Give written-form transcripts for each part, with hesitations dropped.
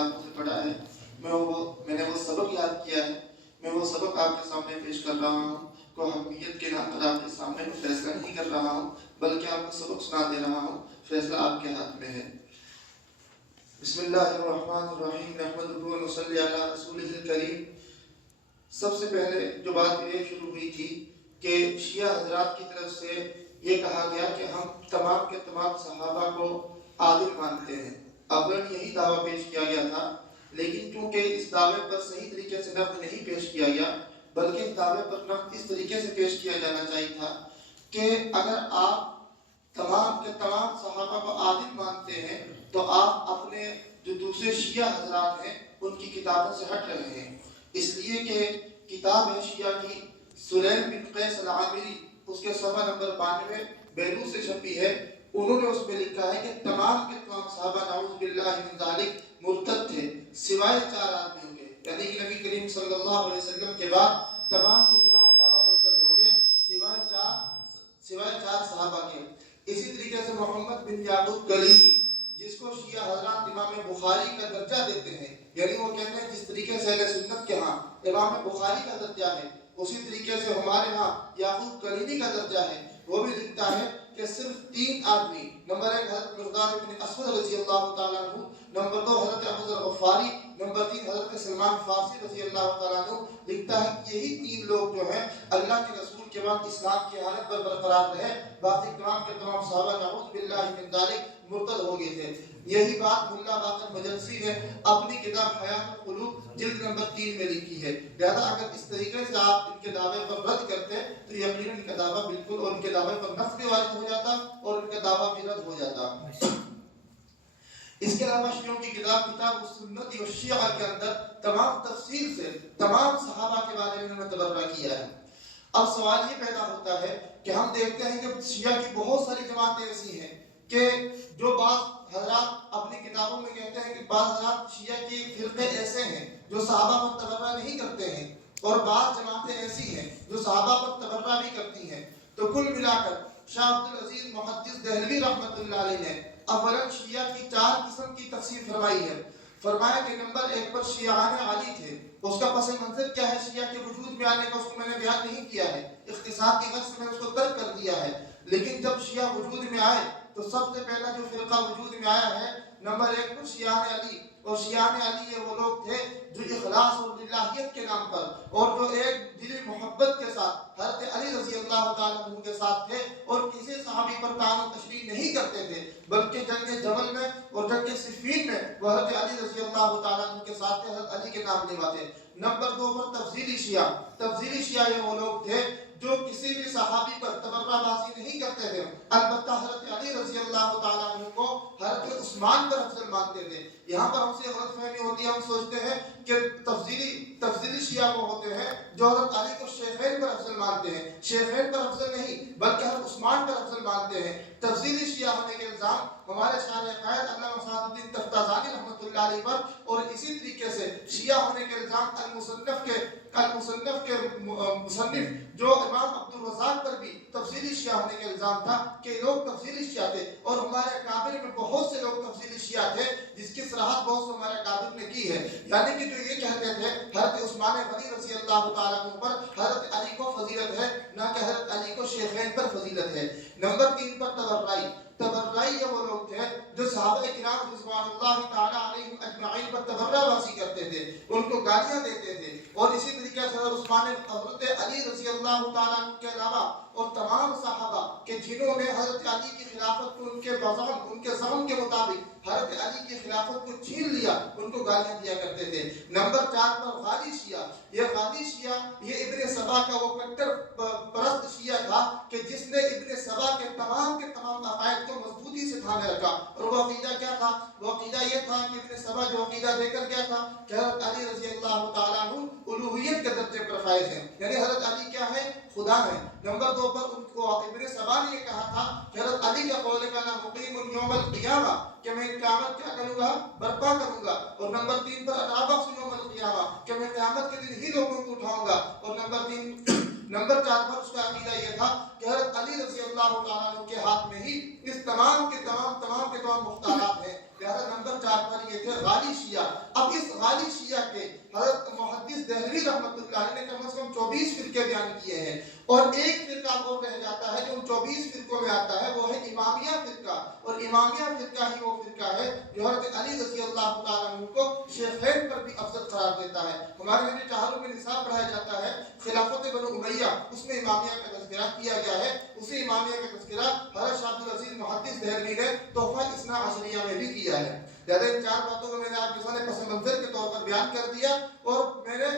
کتابوں سے پڑھا ہے، میں نے وہ سبق یاد کیا ہے، میں وہ سبق آپ کے سامنے پیش کر رہا ہوں۔ کوئی اہمیت کے نام پر آپ کے سامنے میں فیصلہ نہیں کر رہا ہوں، بلکہ آپ کو سبق سنا دے رہا ہوں، فیصلہ آپ کے ہاتھ میں ہے۔ بسم اللہ الرحمن الرحیم، نحمدہ و نصلی علی رسولہ الکریم۔ سب سے پہلے جو بات یہ شروع ہوئی تھی کہ شیعہ حضرات کی طرف سے یہ کہا گیا کہ ہم تمام کے تمام صحابہ کو عادل مانتے ہیں۔ اولاً یہی دعویٰ پیش کیا گیا تھا، لیکن چونکہ اس دعوے پر صحیح طریقے سے نقد نہیں پیش کیا گیا، بلکہ اس دعوے پر نقد اس طریقے سے پیش کیا جانا چاہیے تھا کہ اگر آپ تمام کے تمام صحابہ کو عادل مانتے ہیں تو آپ اپنے جو دوسرے شیعہ حضرات ہیں ان کی کتابوں سے ہٹ رہے ہیں، اس لیے کہ کتاب ہے شیعہ کی سلیم بن قیس العامری، اس کے صفحہ نمبر 92 بیروت سے چھپی ہے۔ انہوں نے اس میں لکھا ہے کہ تمام کے تمام صحابہ نعوذ باللہ من ذالک مرتد تھے سوائے 4 آدمیوں کے، یعنی کہ نبی کریم صلی اللہ علیہ وسلم کے بعد تمام کے تمام صحابہ مرتد ہو گئے سوائے 4 صحابہ کے۔ اسی طریقے سے محمد بن یعقوب کلیمی، جس کو شیعہ حضرات امام بخاری کا درجہ دیتے ہیں، یعنی وہ کہتے ہیں جس طریقے سے اہل سنت کے ہاں امام بخاری کا درجہ ہے، اسی طریقے سے ہمارے ہاں یعقوب کلیمی کا درجہ ہے۔ وہ بھی لکھتا ہے کہ صرف 3 آدمی، نمبر 1 حضرت مقداد بن اسود رضی اللہ تعالیٰ عنہ، نمبر 2 حضرت ابو ذر غفاری، نمبر 3 حضرت سلمان فارسی رضی اللہ تعالیٰ عنہ، لکھتا ہے کہ یہی 3 لوگ جو ہیں اللہ کے رسول کے بعد اسلام کی حالت پر برقرار رہے، باقی تمام کے تمام صحابہ نعوذ باللہ من ذالک مرتد ہو گئے تھے۔ یہی بات ملا باقر مجلسی نے اپنی کتاب حیات القلوب جلد نمبر 3 میں لکھی ہے۔ لہذا اگر اس طریقے سے آپ ان کے دعوے پر رد کرتے تو یقیناً ان کا دعویٰ بالکل، اور ان کے دعوے پر نفی وارد ہو جاتا اور ان کا دعویٰ بھی رد ہو جاتا۔ اس کے علاوہ شیعوں کی کتاب السنت و شیعہ کے اندر تمام تفصیل سے تمام صحابہ کے بارے میں انہوں نے تبرہ کیا ہے۔ اب سوال یہ پیدا ہوتا ہے کہ ہم دیکھتے ہیں کہ شیعہ کی بہت ساری جماعتیں ایسی ہیں کہ جو بعض حضرات اپنی کتابوں میں کہتے ہیں کہ بعض حضرات شیعہ کے فرقے ایسے ہیں جو صحابہ پر تبرہ نہیں کرتے ہیں، اور بعض جماعتیں ایسی ہیں جو صحابہ پر تبرہ بھی کرتی ہیں۔ تو کل ملا کر شاہ عبد العزیز محدث دہلوی رحمۃ اللہ علیہ نے اولاً شیعہ کی 4 قسم کی تقسیم فرمائی ہے۔ فرمایا کہ نمبر 1 پر شیعان علی تھے، اس کا پس منظر کیا ہے شیعہ کے وجود میں آنے کا اس کو میں نے بیان نہیں کیا ہے، اختصار کی غرض سے میں نے اس کو ترک کر دیا ہے، لیکن جب شیعہ وجود میں آئے تو سب سے پہلا جو فرقہ وجود میں آیا ہے نمبر 1 پر شیعان علی، اور شیعان علی یہ وہ لوگ تھے جو اخلاص اور للہیت کے نام پر اور جو ایک دلی محبت کے ساتھ حضرت علی رضی اللہ تعالیٰ عنہ کے ساتھ تھے، اور کسی صحابی پر طعن و تشریح نہیں کرتے تھے، بلکہ جنگ جمل میں اور جنگ صفین میں وہ حضرت علی رضی اللہ تعالیٰ عنہ کے ساتھ تھے، حضرت علی کے نام لیواتے۔ نمبر 2 پر تفضیلی شیعہ، تفضیلی شیعہ یہ وہ لوگ تھے جو کسی بھی صحابی پر تبرہ بازی نہیں کرتے تھے، البتہ حضرت علی رضی اللہ تعالیٰ عنہ کو حضرت عثمان پر افضل مانتے تھے۔ یہاں پر ہم سے غلط فہمی ہوتی ہے، ہم سوچتے ہیں کہ تفضیلی شیعہ وہ ہوتے ہیں جو حضرت علی کو شیخین پر افضل مانتے ہیں، شیخین پر افضل نہیں بلکہ حضرت عثمان پر افضل مانتے ہیں۔ تفضیلی شیعہ ہونے کے الزام ہمارے شارح عقائد علامہ سعد الدین تفتازانی رحمۃ اللہ علیہ پر، اور اسی طریقے سے شیعہ ہونے کے الزام المصنف کے مصنف جو امام عبد الرزاق پر بھی تفضیلی شیعہ ہونے کے الزام تھا کہ لوگ تفضیلی شیعہ تھے، اور ہمارے اکابر میں بہت سے لوگ تفضیلی شیعہ تھے جس کی صراحت بہت سے ہمارے اکابر نے کی ہے، یعنی کہ جو یہ کہتے تھے حضرت عثمان غنی رضی اللہ تعالیٰ عنہ پر حضرت علی کو فضیلت ہے، نہ کہ حضرت علی کو شیخین پر فضیلت ہے۔ نمبر 3 پر تبرعی یہ وہ لوگ تھے جو صحابہ کرام رضوان اللہ تعالیٰ علیہم اجمعین پر تبرہ بازی کرتے تھے، ان کو گالیاں دیتے تھے، اور اسی طریقے سے حضرت علی رضی اللہ تعالیٰ عنہ کے علاوہ اور تمام صحابہ کہ جنہوں نے حضرت علی کی خلافت کو ان کے زعم کے مطابق حضرت علی کی خلافت کو چھین لیا، ان کو گالیاں دیا کرتے تھے۔ نمبر 4 پر غالی شیعہ، یہ غالی شیعہ یہ ابن سبا کا وہ کٹر پرست شیعہ تھا کہ جس نے ابن سبا کے تمام عقائد کو مضبوطی سے تھامے رکھا، اور وہ عقیدہ کیا تھا؟ وہ عقیدہ یہ تھا کہ ابن سبا جو عقیدہ دے کر گیا تھا کہ حضرت علی رضی اللہ تعالیٰ عنہ الوہیت کے درجے پر فائز ہیں، یعنی حضرت علی کیا ہے؟ خدا ہے۔ نمبر 2 پر ان کو ابن سبا نے یہ کہا تھا کہ حضرت علی کا قول ہے کہ انا مقیم یوم القیامہ، کہ میں قیامت کیا کروں گا؟ برپا کروں گا، اور نمبر 3 پر انا ابعث یوم القیامہ، کہ میں قیامت کے دن ہی لوگوں کو اٹھاؤں گا، اور نمبر 4 پر اس کا عقیدہ یہ تھا کہ حضرت علی رضی اللہ تعالیٰ عنہ کے ہاتھ میں ہی اس تمام کے تمام مختارات ہیں، لہذا نمبر 4 پر یہ تھے غالی شیعہ. اب اس غالی شیعہ کے حضرت محدث دہلوی رحمۃ اللہ علیہ نے کم از کم 24 فرقے بیان کیے ہیں، اور ایک فرقہ اور رہ جاتا ہے جو ان 24 فرقوں میں آتا ہے، وہ ہے امامیہ فرقہ. اور امامیہ فرقہ ہی وہ فرقہ ہے جو حضرت علی رضی اللہ تعالیٰ عنہ کو شیخین پر بھی افضل قرار دیتا ہے. ہمارے یہاں چہاروں میں نصاب پڑھایا جاتا ہے خلافت بنو امیہ، اس میں امامیہ کا تذکرہ کیا گیا ہے. اسی امامیہ کا تذکرہ حضرت شاہ عبد العزیز محدث دہلوی نے تحفہ اثنا عشریہ میں بھی کیا ہے. لہذا ان 4 باتوں کو میں نے آپ کے سامنے پس منظر کے طور پر بیان کر دیا. اور میں نے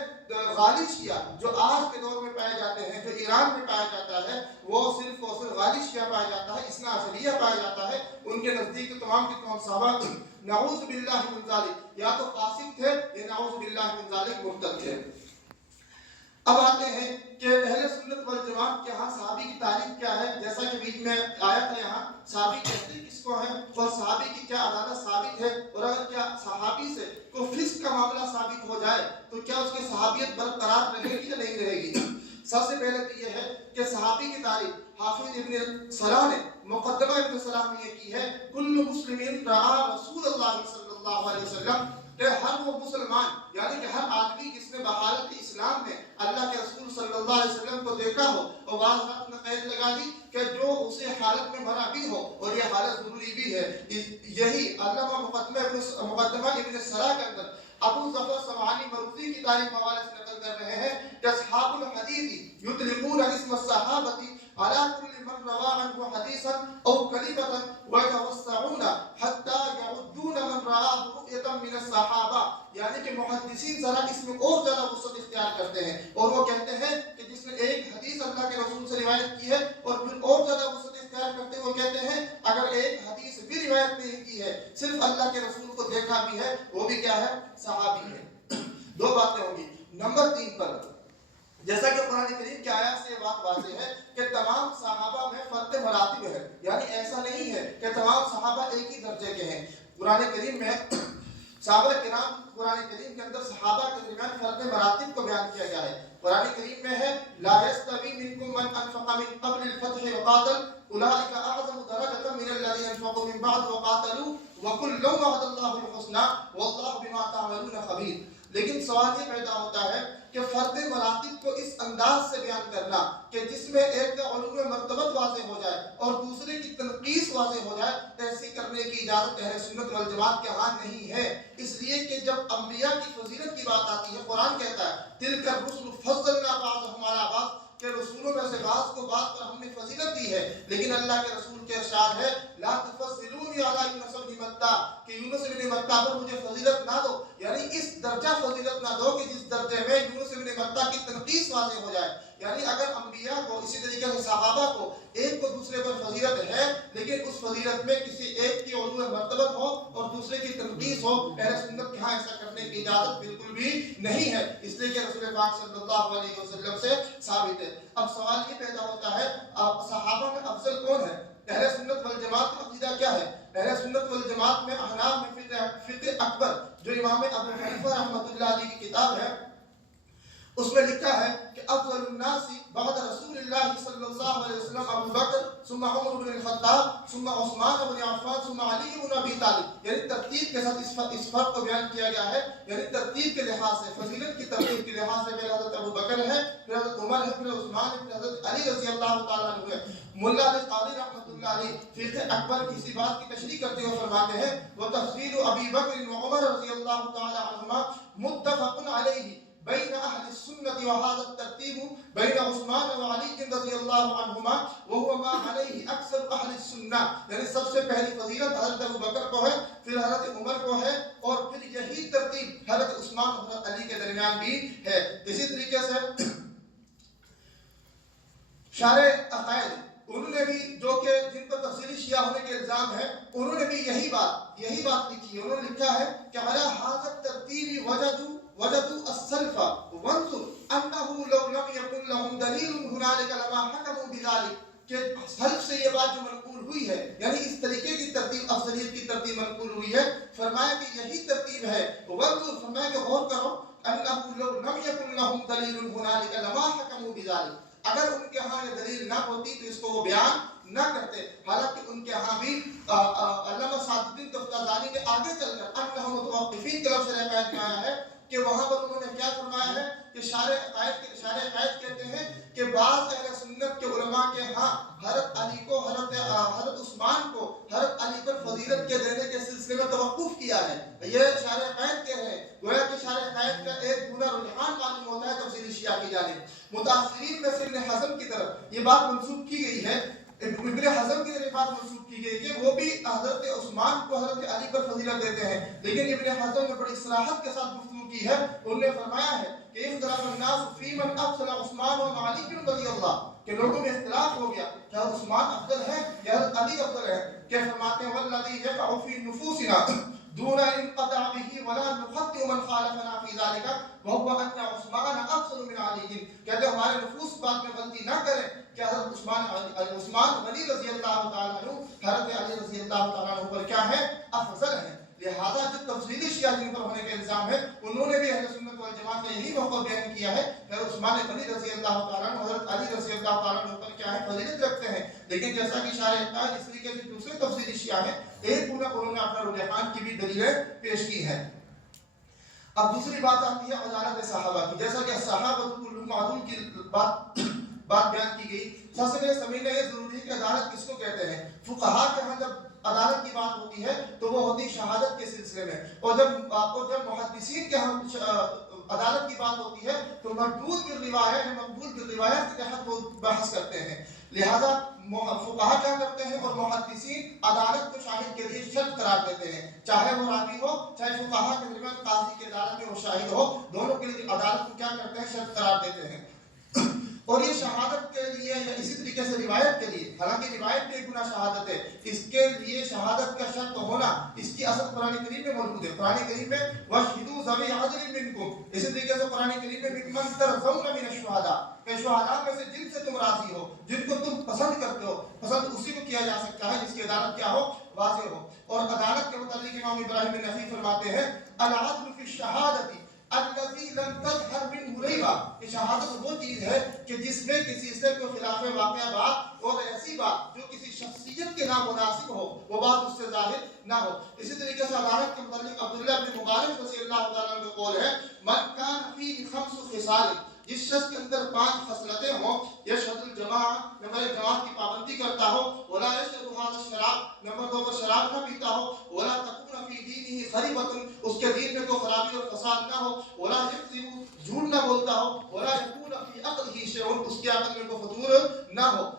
غالی شیعہ جو آج کے دور میں پائے جاتے ہیں، جو ایران میں پایا جاتا ہے، وہ صرف اور صرف غالی شیعہ پایا جاتا ہے، اثنا عشریہ پایا جاتا ہے. ان کے نزدیک تمام کے تمام صحابہ نعوذ باللہ من ذالک یا تو فاسق تھے یا نعوذ باللہ من ذالک مرتد تھے. اب آتے ہیں کہ اہل سنت والجماعت کے ہاں صحابی کی تعریف کیا ہے. جیسا کہ بیچ میں آیا تھا یہاں صحابی کہتے کس کو ہیں اور صحابی کی کیا عدالت ثابت ہے، اور اگر کیا صحابی سے کوئی فسق کا معاملہ ثابت ہو جائے تو کیا اس کی صحابیت برقرار رہے گی یا نہیں رہے گی. سب سے پہلے تو یہ ہے کہ صحابی کی تعریف حافظ ابن صلاح نے مقدمہ ابن صلاح میں یہ کی ہے، کل مسلمین رعا رسول اللہ صلی اللہ علیہ وسلم، کہ ہر وہ مسلمان یعنی کہ ہر آدمی جس نے بحالت اسلام میں اللہ کے رسول صلی اللہ علیہ وسلم کو دیکھا ہو، اور بعض رات نے قید لگا دی کہ جو اسے حالت میں مرا بھی ہو، اور یہ حالت ضروری بھی ہے. یہی علامہ مقدمہ ابن صلاح کے اندر ابو ظفر سمعانی مروزی کی تعریف حوالے سے نقل کر رہے ہیں کہ اصحاب الحدیث یطلقون اسم الصحابہ على كل من روى عنه حديثا او كلمه ويتوسعون حتى يعدون من رآه رؤية من الصحابہ. یعنی کہ محدثین ذرا اس میں اور زیادہ وسعت اختیار کرتے ہیں، اور وہ کہتے ہیں کہ جس نے ایک حدیث اللہ کے رسول سے روایت کی ہے، اور پھر اور زیادہ وسعت اختیار کرتے ہیں، وہ کہتے ہیں اگر ایک حدیث بھی روایت نہیں کی ہے، صرف اللہ کے رسول کو دیکھا بھی ہے، وہ بھی کیا ہے؟ صحابی ہے. 2 باتیں ہوں گی. نمبر 3 پر جیسا کہ قرآن کریم کی آیات سے یہ بات واضح ہے کہ تمام صحابہ میں فرق مراتب ہے، یعنی ایسا نہیں ہے کہ تمام صحابہ ایک ہی درجے کے ہیں. قرآن کریم میں صحابہ کرام، قرآن کریم کے اندر صحابہ کے درمیان فرق مراتب کو بیان کیا گیا ہے. قرآن کریم میں ہے لا یستوی منکم من انفق من قبل الفتح وقاتل اولئک اعظم درجة من الذین انفقوا من بعد وقاتلوا وکلا وعد اللہ الحسنى واللہ بما تعملون خبیر. لیکن سوال یہ پیدا ہوتا ہے کہ فرد مراتب کو اس انداز سے بیان کرنا کہ جس میں ایک کا علوم مرتبت واضح ہو جائے اور دوسرے کی تنقیص واضح ہو جائے، ایسی کرنے کی اجازت اہل سنت والجماعت کے ہاں نہیں ہے. اس لیے کہ جب انبیاء کی فضیلت کی بات آتی ہے، قرآن کہتا ہے تلک الرسل فضلنا بعضهم على بعض، کہ رسولوں میں سے بعض کو بعض پر ہم نے فضیلت دی ہے. لیکن اللہ کے رسول کے ارشاد ہے لا تفضلونی علی یونس بن متى، کہ یونس بن متى پر مجھے فضیلت نہ دو، یعنی اس درجہ فضیلت نہ دو کہ جس درجے میں یونس بن متى کی تنقیص واضح ہو جائے. یعنی اگر انبیاء کو، اسی طریقے سے صحابہ کو ایک کو دوسرے پر فضیلت ہے، لیکن اس فضیلت میں کسی ایک کی علو مرتبت ہو اور دوسرے کی تنقیص ہو، اہل سنت کے ہاں ایسا کرنے کی اجازت بالکل بھی نہیں ہے، اس لیے کہ رسول پاک صلی اللہ علیہ وسلم سے ثابت ہے. اب سوال یہ پیدا ہوتا ہے صحابہ میں افضل کون ہے؟ اہل سنت والجماعت کا عقیدہ کیا ہے؟ اہل سنت والجماعت میں احناف میں فقہ اکبر جو امام ابو حنیفہ رحمۃ اللہ علیہ کی کتاب ہے، اس میں لکھا ہے کہ افضل الناس بعد رسول اللہ صلی اللہ علیہ وسلم ابو بکر ثم عمر بن الخطاب ثم عثمان بن عفان ثم علی بن ابی طالب. یعنی ترتیب کے ساتھ اس فرق کو بیان کیا گیا ہے، یعنی ترتیب کے لحاظ سے، فضیلت کی ترتیب کے لحاظ سے پہلے حضرت ابو بکر ہے، پھر حضرت عمر ہے، پھر عثمان ہے، پھر حضرت علی رضی اللہ تعالیٰ عنہ ہے. مولا علی قاری رحمۃ اللہ علیہ فقہ اکبر کی اسی بات کی تشریح کرتے ہوئے فرماتے ہیں وتفضیل ابی بکر و عمر رضی اللہ تعالیٰ عنہما متفق علیہ بین اہل السنت وهذا الترتیب بین عثمان وعلی رضی اللہ عنہما وهو ما علیہ اکثر اہل السنہ. یعنی سب سے پہلی فضیلت حضرت ابو بکر کو ہے، پھر حضرت عمر کو ہے، اور پھر یہی ترتیب حضرت عثمان اور حضرت علی کے درمیان بھی ہے. اسی طریقے سے شارح عقائد انہوں نے بھی، جو کہ جن پر تفصیلی شیعہ ہونے کے الزام ہے، انہوں نے بھی یہی بات لکھی ہے. انہوں نے لکھا ہے کہ علی ھذا الترتیب وجدوا السلف وانظر انه لو لم يكن لهم دلیل هنالك لما حكموا بذلك. کہ سلف سے یہ بات جو منقول ہوئی ہے، یعنی اس طریقے کی ترتیب، افضلیت کی ترتیب منقول ہوئی ہے، فرمایا کہ یہی ترتیب ہے. وانظر، فرمایا کہ غور کرو، انه لو لم يكن لهم دلیل هنالك لما حكموا بذلك. اگر ان کے ہاں یہ دلیل نہ ہوتی تو اس کو وہ بیان نہ کرتے. حالانکہ ان کے ہاں بھی علامہ سعد الدین تفتازانی نے آگے چل کر انہم متوقفین کے لفظ شرح عقائد میں آیا ہے کہ وہاں پر انہوں نے کیا فرمایا ہے کہ شارح عقائد کہتے ہیں کہ بعض اہل سنت کے علماء کے ہاں حضرت علی کو حضرت عثمان کو حضرت علی پر فضیلت کے دینے کے سلسلے میں توقف کیا ہے. یہ شارح عقائد کے ہیں. گویا کہ شارح عقائد کا ایک گنا رجحان معلوم ہوتا ہے تفسیر شیعہ کی جانب. متاثرین میں سے ابن حزم کی طرف یہ بات منسوب کی گئی ہے. ابن حزم کی طرف بات منسوب کی گئی کہ وہ بھی حضرت عثمان کو حضرت علی پر فضیلت دیتے ہیں. لیکن ابن حزم نے بڑی صراحت کے ساتھ گفتگو کی ہے. انہوں نے فرمایا ہے کہ اختلاف الناس فی من افضل عثمان و علی رضی اللہ, کہ لوگوں میں اختلاف ہو گیا کہ عثمان افضل ہے یا علی افضل ہے. کہ فرماتے ہیں والذی یقع فی نفوسنا دون انقطع به ولا نخطئ من خالفنا فی ذلك وهو ان عثمان افضل من علی. کہتے ہمارے نفوس بات میں غلطی نہ کریں کہ حضرت عثمان غنی رضی اللہ تعالیٰ عنہ حضرت علی رضی اللہ تعالیٰ عنہ پر کیا ہے, افضل ہے. لہذا جو تفضیلی شیعہ جن پر ہونے کا الزام ہے انہوں نے بھی اہل سنت والجماعت کا یہی موقع بیان کیا ہے کہ عثمان غنی رضی اللہ تعالیٰ عنہ حضرت علی رضی اللہ تعالیٰ عنہ پر کیا ہے, فضیلت رکھتے ہیں. لیکن جیسا کہ شارح عقائد اس طریقے سے دوسرے تفسیری شیعہ ہیں ایک گنا انہوں نے اپنا رجحان کی بھی دلیلیں پیش کی ہیں. اب دوسری بات آتی ہے عدالت صحابہ کی. جیسا کہ صحابہ کلہم عدول کی بات بیان کی گئی. سب سے پہلے سمجھنا یہ ضروری ہے کہ عدالت کس کو کہتے ہیں. فقہاء کے ہاں جب عدالت کی بات ہوتی ہے تو وہ ہوتی شہادت کے سلسلے میں, اور جب محدثین کے ہاں عدالت کی بات ہوتی ہے تو مردود بالروایت یا مقبول بالروایت کے تحت وہ بحث کرتے ہیں. لہذا فقہاء کیا کرتے ہیں اور محدثین عدالت کو شاہد کے لیے شرط قرار دیتے ہیں, چاہے وہ راوی ہو چاہے فقہاء کے درمیان قاضی کے عدالت میں وہ شاہد ہو, دونوں کے لیے عدالت کو کیا کرتے ہیں, شرط قرار دیتے ہیں. اور یہ شہادت کے لیے یا اسی طریقے سے روایت کے لیے, حالانکہ روایت بھی ایک گناہ شہادت ہے, اس کے لیے شہادت کا شرط ہونا اس کی اصل قرآن کریم میں موجود ہے. قرآن کریم میں وَشْهِدُوا ذَوِي عَدْلٍ مِّنكُمْ, اسی طریقے سے قرآن کریم میں مِمَّن تَرْضَوْنَ مِنَ الشُّهَدَاءِ, کہ شہداء میں سے جن سے تم راضی ہو, جن کو تم پسند کرتے ہو, پسند اسی کو کیا جا سکتا ہے جس کی عدالت کیا ہو, واضح ہو. اور عدالت کے متعلق امام ابراہیم نخعی فرماتے ہیں العدل فی الشہادۃ الذی لم تظہر منہ ریبہ, کہ شہادت وہ چیز ہے کہ جس میں کسی سے کوئی خلاف واقعہ بات اور ایسی بات جو کسی شخصیت کے نامناسب ہو وہ بات اس سے ظاہر نہ ہو. اسی طریقے سے عدالت کے متعلق عبداللہ بن مغالب رضی اللہ تعالیٰ عنہ کا قول ہے من کان فیہ خمس خصال, جس شخص کے اندر 5 خصلتیں ہوں, یشہد الجماعہ, نمبر 1 جماعت کی پابندی کرتا ہو, ولا یشرب هذا الشراب, نمبر 2 پر شراب نہ پیتا ہو, ولا تکون فی دینہ خریبۃ, اس کے دین میں کوئی خرابی اور فساد نہ ہو, ولا یکذب, جھوٹ نہ بولتا ہو, ولا یکون فی عقلہ شیء, اس کی عقل میں کوئی فطور نہ ہو.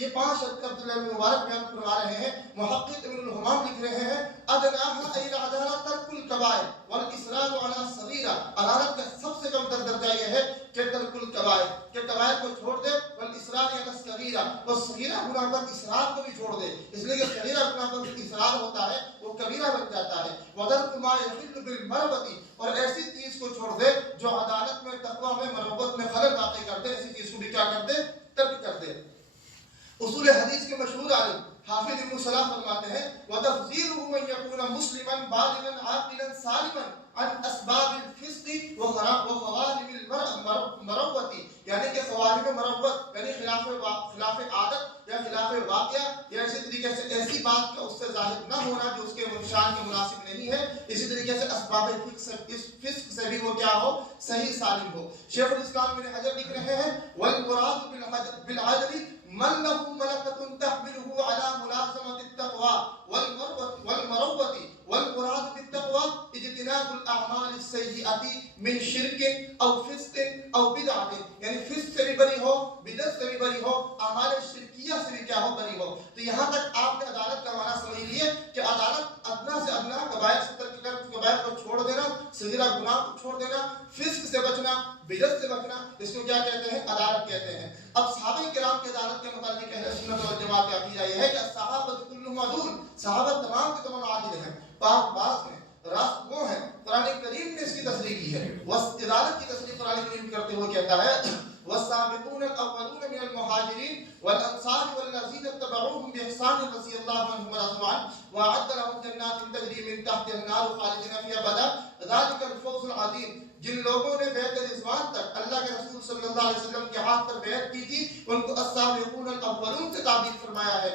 یہ 5 شرط عبداللہ بن مبارک بیان فرما رہے ہیں. محقق ابن الحمام لکھ رہے ہیں ادناها ای العدالۃ ترک الکبائر والاصرار علی الصغیرہ, عدالت کا سب سے کم درجہ یہ ہے کہ ترک الکبائر, کہ کبائر کو چھوڑ دے, والاصرار علی الصغیرہ, اور صغیرہ گناہ پر اصرار کو بھی چھوڑ دے, اس لیے کہ صغیرہ گناہ پر اصرار ہوتا ہے وہ کبیرہ بن جاتا ہے. وترک ما یحل بالمربۃ, اور ایسی چیز کو چھوڑ دے جو عدالت میں تقویٰ میں مربت میں خلل واقع کر دے, ایسی چیز کو بھی کیا کر دے, ترک کر دے. اصول حدیث کے مشہور عالم حافظ ابن صلاح فرماتے ہیں وَتَفْزِيرُهُ مَنْ يَكُونَ مُسْلِمًا بَالِغًا عَاقِلًا سَالِمًا عن اسباب الفسق وخوارم المروت, یعنی کہ خوارم مروت یعنی خلاف عادت یا خلاف واقعہ یا اسی طریقے سے ایسی بات کا اس سے ظاہر نہ ہونا جو اس کے شان کے مناسب نہیں ہے. اسی طریقے سے اسباب فسق سے بھی وہ کیا ہو, صحیح سالم ہو. شیخ الاسلام ابن حجر لکھ رہے ہیں والمراد بالعدل من له ملكة تحمله على ملازمة التقوى والمروة, والمراد بالتقوى اجتناب الاعمال السيئة من شرك او فسق او بدعة, یعنی فسق سے بھی بری ہو, بدعت سے بھی بری ہو, اعمال شرکیہ سے بھی کیا ہو, بری ہو. تو یہاں تک آپ نے عدالت کا معنی سمجھ لیے کہ عدالت ادنا سے ادنا کبائر سے ترک کر کبائر کو چھوڑ دینا, صغیرہ گناہ کو چھوڑ دینا, فسق سے بچنا, بدعت سے بچنا, اس کو کیا کہتے ہیں, عدالت کہتے ہیں. اب صحابہ کرام کی عدالت کے متعلق اہل سنت والجماعت کا عقیدہ یہ ہے کہ صحابہ کلهم عدول, صحابہ تمام کے تمام عادل ہیں, پاک باز ہیں, راست وہ ہیں. قرآن کریم نے اس کی تصریح کی ہے. عدالت کی تصریح قرآن کریم کرتے ہوئے کہتا ہے والسابقون الاولون من المهاجرين والانصار والذين اتبعوهم باحسان رضي الله عنهم ورضوا عنه واعد لهم جنات تجري من تحتها النار خالدين فيها ابدا ذلك الفوز العظيم. جن لوگوں نے بیعت رضوان تک اللہ کے رسول صلی اللہ علیہ وسلم کے ہاتھ پر بیعت کی تھی ان کو السابقون الاولون سے تعبیر فرمایا ہے.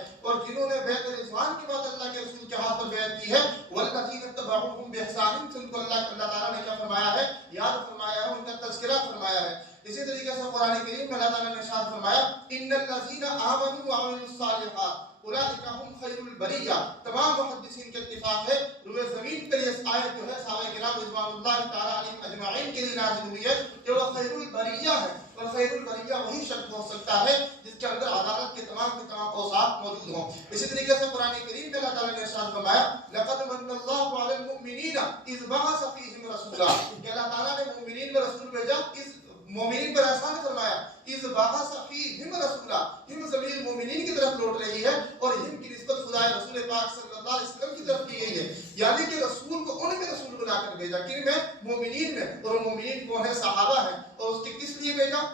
والذین آمنوا وعملوا الصالحات اولئک هم خیر البریہ. تمام محدثین کے اتفاق ہے روئے زمین کے لیے اس آیت جو ہے صحابہ کرام رضوان اللہ تعالی علیہم اجمعین کے لیے نازل ہوئی ہے کہ وہ خیر البریہ ہے. اور خیر البریہ وہی شخص ہو سکتا ہے جس کے اندر عدالت کے تمام اوصاف موجود ہوں. اسی طریقے سے قرآن کریم میں اللہ تعالیٰ نے ارشاد فرمایا لقد من اللہ علی المؤمنین اذ بعث فیہم رسولا کہ اللہ تعالیٰ نے مومنین میں رسول بھیجا. اس مومنین پر احسان فرمایا اذ بعث فیہم رسولا. ہم ضمیر مومنین کی طرف لوٹ رہی ہے اور ہم کی نسبت خدا رسول پاک صلی اللہ علیہ وسلم کی طرف کی گئی ہے. یعنی کہ رسول کو ان میں رسول بنا کر بھیجا. کن میں؟ مومنین میں. اور مومنین کون ہے؟ صحابہ ہیں. اور اس کے کس لیے بھیجا؟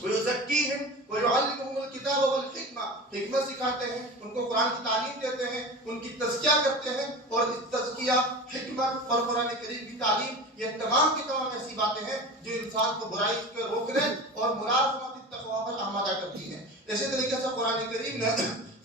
وَيُزَكِّيهِمْ وَيُعَلِّمُهُمُ الْكِتَابَ وَالْحِكْمَةَ. حکمت سکھاتے ہیں، ان کو قرآن کی تعلیم دیتے ہیں، ان کی تزکیہ کرتے ہیں. اور اس تزکیہ، حکمت اور قرآن کریم کی تعلیم یہ تمام کی تمام ایسی باتیں ہیں جو انسان کو برائی سے روکنے اور ملازمت التقویٰ پر آمادہ کرتی ہیں. اسی طریقے سے قرآن کریم نے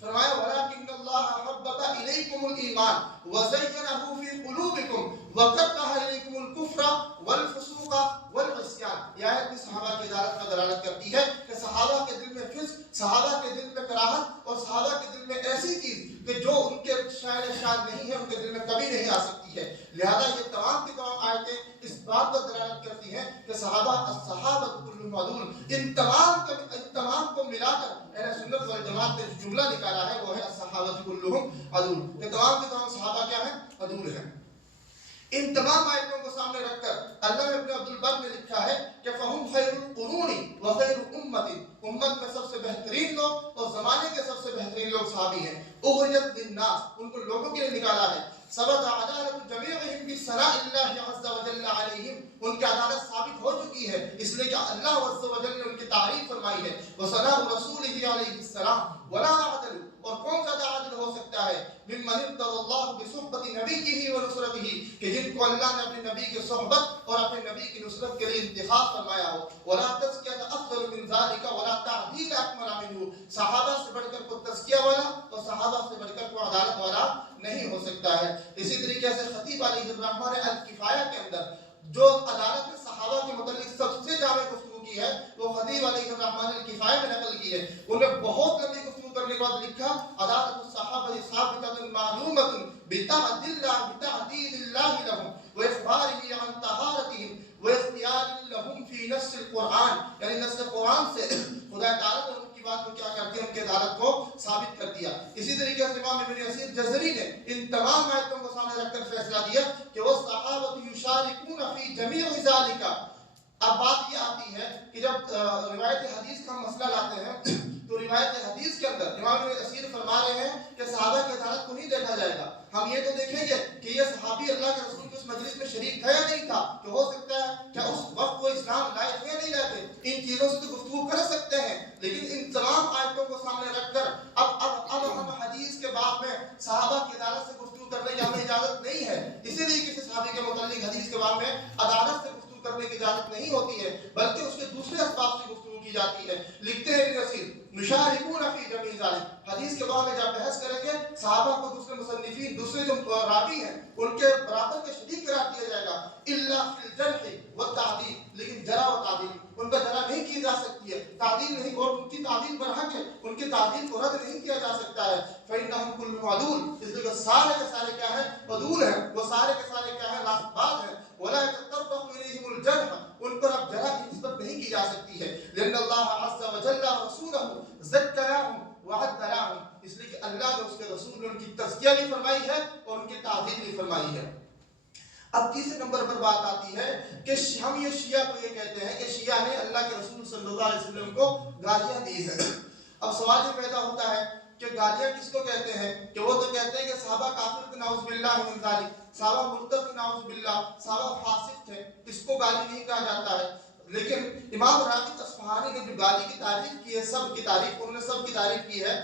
فرمایا وَلَكِنَّ اللَّهَ حَبَّبَ إِلَيْكُمُ الْإِيمَانَ وَزَيَّنَهُ فِي قُلُوبِكُمْ وَكَرَّهَ إِلَيْكُمُ الْكُفْرَ وَالْفُسُوقَ وَالْعِصْيَانَ. یہ آیت بھی صحابہ کی عدالت کا دلالت کرتی ہے کہ صحابہ کے دل میں فسق، صحابہ کے دل میں کراہت اور صحابہ کے دل میں ایسی چیز کہ جو ان کے شان نہیں ہے ان کے دل میں کبھی نہیں آ سکتی ہے. لہذا یہ تمام کی تمام آیتیں اس بات پر دلالت کرتی ہیں کہ صحابہ الصحابہ کلهم عدول. ان تمام کو ملا کر اہل سنت والجماعت نے جملہ نکالا ہے وہ ہے الصحابہ کلهم عدول. کہ تمام کے تمام صحابہ کیا ہیں؟ عدول ہیں. ان تمام آیتوں کو سامنے رکھ کر اللہ ابن عبد البر نے لکھا ہے کہ فہم خیر القرون و خیر امت. امت میں سب سے بہترین لوگ اور زمانے کے سب سے بہترین لوگ صحابی ہیں. اخرجت للناس، ان کو لوگوں کے لیے نکالا ہے. ثبت عدالت جمیعہم بثناء اللہ عز وجل علیہم، ان کی عدالت ثابت ہو چکی ہے اس لیے کہ اللہ عز وجل نے ان کی تعریف فرمائی ہے. وثناء رسولہ علیہ السلام ولا عدل، اور کون زیادہ عادل ہو سکتا ہے ممن ابتغى الله بصحبت نبیہ ونصرتہ، کہ جن کو اللہ نے اپنے نبی کی صحبت اور اپنے نبی کی نصرت کے لیے انتخاب فرمایا ہو. ولا تزکیہ افضل من ذلك ولا تعدیل اکمل منہ، صحابہ سے بڑھ کر کوئی تزکیہ والا اور صحابہ سے بڑھ کر کوئی عدالت والا نہیں ہو سکتا ہے. اسی طریقے سے خطیب علیہ الرحمہ نے الکفایہ کے اندر جو عدالت صحابہ کے متعلق سب سے جامع گفتگو کی ہے وہ خطیب علیہ الرحمہ نے الکفایہ میں نقل کی ہے. انہوں نے بہت لمبی گفتگو کرنے کے بعد لکھا عدالت الصحابہ ثابتۃ معلومۃ بتعدیل اللہ لهم واخبارہ عن طہارتهم واختیار لهم فی نص القرآن، یعنی نص قرآن سے خدا تعالیٰ نے ان کی بات کو کیا کر دیا، ان کی عدالت کو ثابت کر دیا. اسی طریقے سے امام ابن اسیر جزری نے ان تمام آیتوں کو سامنے رکھ کر فیصلہ دیا کہ وہ صحابہ یشارکون فی جمیع ذالک. اب بات یہ آتی ہے کہ جب روایت حدیث کا مسئلہ لاتے ہیں تو روایت حدیث کے اندر امام ابن اسیر فرما رہے ہیں کہ صحابہ کی عدالت کو نہیں دیکھا جائے گا. ہم یہ تو دیکھیں گے کہ یہ صحابی اللہ کے رسول کی اس مجلس میں شریک تھا یا نہیں تھا، کہ ہو سکتا ہے کہ اس وقت وہ اسلام لائے تھے یا نہیں رہتے. ان چیزوں سے تو گفتگو کر سکتے ہیں، لیکن ان تمام آیتوں کو سامنے رکھ کر اب ہم حدیث کے باب میں صحابہ کی عدالت سے گفتگو کرنے کی ہمیں اجازت نہیں ہے. اسی لیے کسی صحابی کے متعلق حدیث کے باب میں عدالت سے گفتگو کرنے کی اجازت نہیں ہوتی ہے، بلکہ اس کے دوسرے اسباب سے گفتگو کی جاتی ہے. لکھتے ہیں ابن اسیر نشارکون فی جمیع ذالک، حدیث کے باب میں جب بحث کریں گے صحابہ کو دوسرے مصنفین، دوسرے جو راوی ہیں ان کے برابر کے شریک قرار دیا جائے گا. الا فی الجرح والتعدیل، لیکن جرح و تعدیل ان کا جرح نہیں کی جا سکتی ہے، تعدیل نہیں، اور ان کی تعدیل برحق ہے، ان کی تعدیل کو رد نہیں کیا جا سکتا ہے. فإنهم كلهم عدول، اس لیے سارے کے سارے کیا ہیں؟ عدول ہیں. وہ سارے کے سارے کیا ہیں؟ راست باز ہیں. ولا يتطرق اليهم الجرح، ان پر اب جرح کی نسبت نہیں کی جا سکتی ہے. لأن الله عز وجل رسوله ذكرهم وعدلهم، اس لیے کہ اللہ نے اس کے رسول نے ان کی تزکیہ بھی فرمائی ہے اور ان کی تعدیل بھی فرمائی ہے. اب تیسرے نمبر پر بات آتی ہے کہ ہم یہ شیعہ کو یہ کہتے ہیں کہ شیعہ نے اللہ کے رسول صلی اللہ علیہ وسلم کو گالیاں دی ہیں. اب سوال یہ پیدا ہوتا ہے کہ گالیاں کس کو کہتے ہیں؟ کہ وہ تو کہتے ہیں کہ صحابہ کافر تھے نعوذ باللہ من ذالک، صحابہ مرتد تھے نعوذ باللہ، صحابہ فاسق تھے، اس کو گالی نہیں کہا جاتا ہے. لیکن امام راغب اصفہانی نے جو گالی کی تعریف کی ہے، سب کی تعریف، انہوں نے سب کی تعریف کی ہے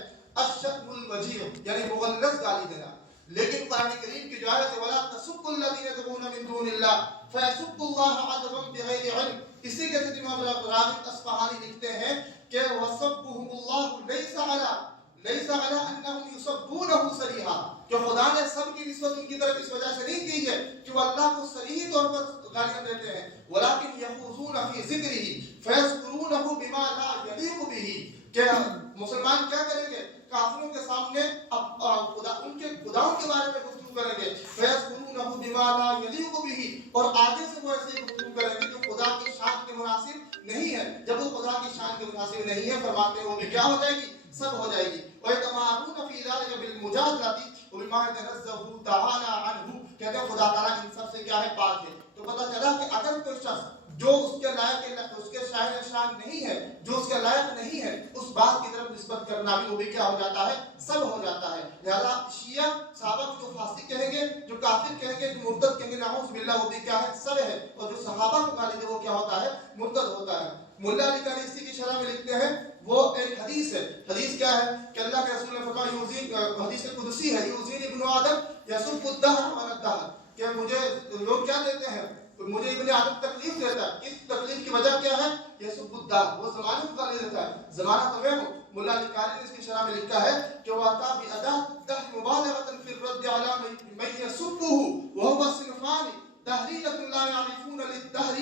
الشتم الوجیہ، یعنی مغلظ گالی دینا. لیکن قرآن کریم کی جو آیت ہے وَلَا تَسُبُّوا الَّذِينَ تَدْعُونَ مِن دُونِ اللَّهِ فَيَسُبُّوا اللَّهَ عَدْوًا بِغَيْرِ عِلْمٍ. اسی کے ساتھ امام راغب اصفہانی لکھتے ہیں کہ وَسَبُّهُمُ اللَّهُ لَيْسَ عَلَىٰ أَنَّهُمْ يُسَبُّونَهُ صَرِيحًا، کہ خدا نے سب کی نسبت ان کی طرف اس وجہ سے نہیں کی ہے کہ وہ اللہ کو صریح طور پر گالیاں دیتے ہیں. وَلَكِنْ يَخُوضُونَ فِي ذِكْرِهِ فَيَذْكُرُونَهُ بِمَا لَا يَلِيقُ بِهِ، کہ مسلمان کیا کریں گے؟ کافروں کے سامنے ان کے خداؤں کے بارے میں گفتگو کریں گے، فَيَذْكُرُونَهُ بِمَا لَا يَلِيقُ بِهِ، اور آگے سے وہ ایسے گفتگو کریں گے جو خدا کی شان کے مناسب نہیں ہے۔ جب وہ خدا کی شان کے مناسب نہیں ہے، فرماتے ہیں وہ بھی کیا ہو جائے گی؟ سب ہو جائے گی۔ وَيَتَمَارُونَ فِي ذَلِكَ بِالْمُجَادَلَةِ وَبِمَا يَتَنَزَّهُ تَعَالَىٰ عَنْهُ، کہتے ہیں خدا تعالیٰ ان سب سے کیا ہے؟ پاک ہے۔ تو پتہ چلا کہ اگر کوئی شخص جو اس کے لائق ہے، اس کے شاعر شان نہیں ہے، جو اس کے لائق نہیں ہے، اس بات کی طرف نسبت کرنا بھی وہ بھی کیا ہو جاتا ہے؟ سب ہو جاتا ہے۔ لہذا شیعہ صحابہ کو جو فاسق کہیں گے، جو کافر کہیں گے، جو مرتد کہیں گے، نعوذ باللہ، وہ بھی کیا ہے؟ سب ہے۔ اور جو صحابہ کو گالی دے وہ کیا ہوتا ہے؟ مرتد ہوتا ہے۔ ملا علی قاری اسی کی شرح میں لکھتے ہیں، وہ ایک حدیث ہے۔ حدیث کیا ہے کہ اللہ کے رسول نے فرمایا، یوزین، حدیث قدسی ہے، یوزین ابن آدم یسب الدہر وانا الدہر، کہ مجھے لوگ کیا دیتے ہیں؟ مجھے ابن آدم تکلیف دیتا ہے۔ اس تکلیف کی وجہ کیا ہے؟ یسب الدہر، وہ زمانے کو گالی دیتا ہے۔ زمانہ تو میں ہوں۔ ملا علی قاری نے اس کی شرح میں لکھا ہے کہ وَأَتَى بِأَدَاةِ الدَّهْرِ مُبَالَغَةً فِي الرَّدِّ عَلَىٰ مَن يَسُبُّهُ وَهُوَ صِنْفَانِ دَهْرِيَّةٌ لَا يَعْرِفُونَ لِلدَّهْرِ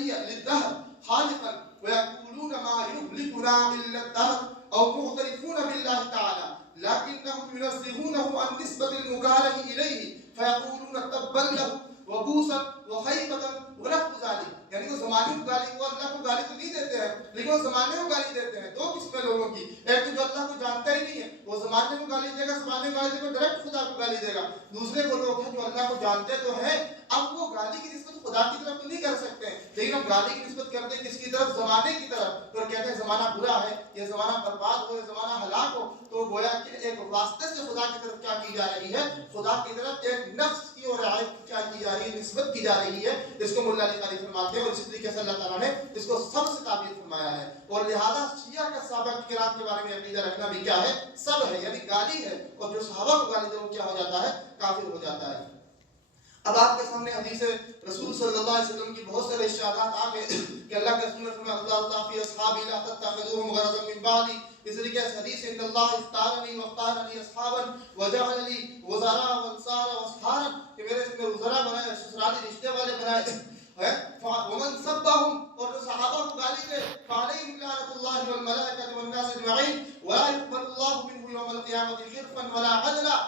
خَالِقًا وَيَقُولُونَ مَا يُهْلِكُنَا إِلَّا الدَّهْرُ أَوْ مُعْتَرِفُونَ بِاللَّهِ تَعَالَىٰ لَكِنَّهُمْ يُنَزِّهُونَهُ عَن نِّسْبَةِ الْمُكَالَةِ إِلَيْهِ فَيَقُولُونَ تَبًّا لَهُ وبوسا وخیبتا ونحو ذالک، یعنی وہ زمانے کو گالی، وہ اللہ کو گالی تو نہیں دیتے ہیں لیکن وہ زمانے کو گالی دیتے ہیں۔ دو قسمیں لوگوں کی، ایک تو جو اللہ کو جانتا ہی نہیں ہے، وہ زمانے کو گالی دے گا، زمانے کو گالی دے گا، ڈائریکٹ خدا کو گالی دے گا۔ دوسرے وہ لوگ ہیں جو اللہ کو جانتے تو ہیں، اب وہ گالی کی نسبت خدا کی طرف تو نہیں کر سکتے ہیں، لیکن اب گالی کی نسبت کرتے ہیں کس کی طرف؟ زمانے کی طرف۔ تو کہتے ہیں زمانہ برا ہے، یہ زمانہ برباد ہو، یہ زمانہ ہلاک ہو۔ تو گویا کہ ایک واسطے سے خدا کی طرف کیا کی جا رہی ہے؟ خدا کی طرف ایک نفس کی اور رعایت کیا کی جا رہی ہے؟ نسبت کی جا رہی ہے۔ اس کو مولا علی قاری فرماتے ہیں، اور اسی طریقے سے اللہ تعالیٰ نے اس کو سب سے تعبیر فرمایا ہے۔ اور لہذا شیعہ کا صحابہ کرام کے بارے میں عقیدہ رکھنا بھی کیا ہے؟ سب ہے، یعنی گالی ہے، اور جو صحابہ کو گالی دے وہ کیا ہو جاتا ہے؟ کافر ہو جاتا ہے۔ اب آپ کے سامنے حدیث رسول صلی اللہ علیہ وسلم کی بہت سارے ارشادات آ گئے کہ اللہ کے رسول نے فرمایا اللہ فی اصحابی لا تتخذوهم غرضا من بعدی، اس طریقے سے حدیث ان اللہ اختارنی واختارنی اصحابا وجعل لی وزراء وانصار واصحارا، کہ میرے اس میں وزراء بنائے، سسرالی رشتے والے بنائے ہے۔ ومن سبهم، اور جو صحابہ کو گالی دے، فعلیہم لعنۃ اللہ والملائکۃ والناس اجمعین ولا يقبل اللہ منه یوم القیامۃ صرفا ولا عدلا،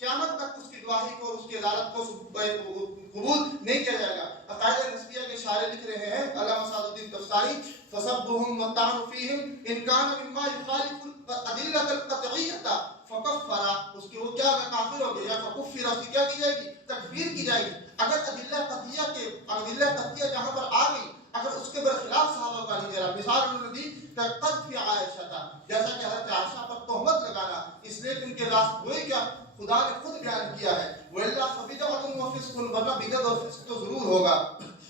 قیامت تک اس کی گواہی کو اور اس کی عدالت کو قبول نہیں کیا جائے گا۔ عقائد نسبیہ کے شاعر لکھ رہے ہیں علامہ سعد الدین تفساری، فسبهم والطعن فيهم ان كان مما يخالف الادله القطعيه فكفر، اس کی وہ کیا کافر ہو گیا، یا فکفر، اس کی کیا کی جائے گی؟ تکفیر کی جائے گی۔ اگر ادلہ قطعیہ کے ادلہ قطعیہ جہاں پر آ گئی، اگر اس کے برخلاف صحابہ کا نہیں دے رہا، مثال انہوں نے دی کہ قذف عائشہ، جیسا کہ حضرت عائشہ پر تہمت لگانا، اس لیے کہ ان کے راست ہوئے کیا خدا نے خود بیان کیا ہے، وَإِلَّا فَبِدْعَةٌ وَفِسْقٌ، ورنہ بدعت اور فسق تو ضرور ہوگا۔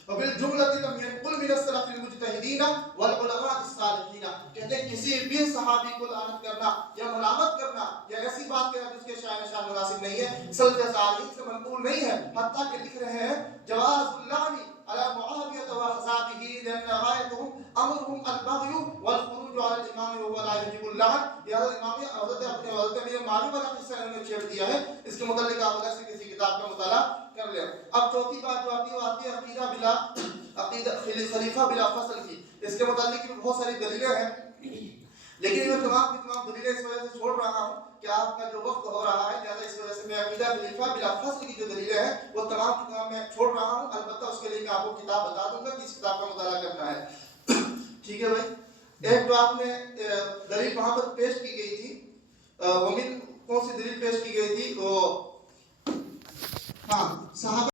وَبِالْجُمْلَةِ لَمْ يَنْقُلْ مِنَ السَّلَفِ الْمُجْتَهِدِينَ وَالْعُلَمَاءِ الصَّالِحِينَ، کہتے ہیں کسی بھی صحابی کو لعنت کرنا یا ملامت کرنا یا ایسی بات کہنا جس کے شان مناسب نہیں ہے، سلف صالحین سے منقول نہیں ہے۔ حتیٰ کہ لکھ رہے ہیں جواز اللعن على معاویہ وأحزابہ لأن غایتهم امرهم البغی والخروج على الامام وهو لا يجب اللعن، یہ امام حضرت امیر معاویہ والا قصہ انہوں نے چھیڑ دیا ہے، اس کے متعلق آپ اگر سے کسی کتاب کا مطالعہ کر لیں۔ اب چوتھی بات جو آتی ہے وہ آتی ہے عقیدہ بلا خلیفہ بلا فصل کی، اس کے متعلق بھی بہت ساری دلیلیں ہیں، لیکن میں تمام کی تمام دلیلیں اس وجہ سے چھوڑ رہا ہوں کہ آپ کا جو وقت ہو رہا ہے، لہٰذا اس وجہ سے میں عقیدہ خلیفہ بلا فصل کی جو دلیلیں ہیں وہ تمام کی تمام میں چھوڑ رہا ہوں، البتہ اس کے لیے میں آپ کو کتاب بتا دوں گا کہ اس کتاب کا مطالعہ کرنا ہے۔ ٹھیک ہے بھائی، ایک جو آپ نے دلیل وہاں پر پیش کی گئی تھی، کون سی دلیل پیش کی گئی تھی؟ وہ ہاں صحابہ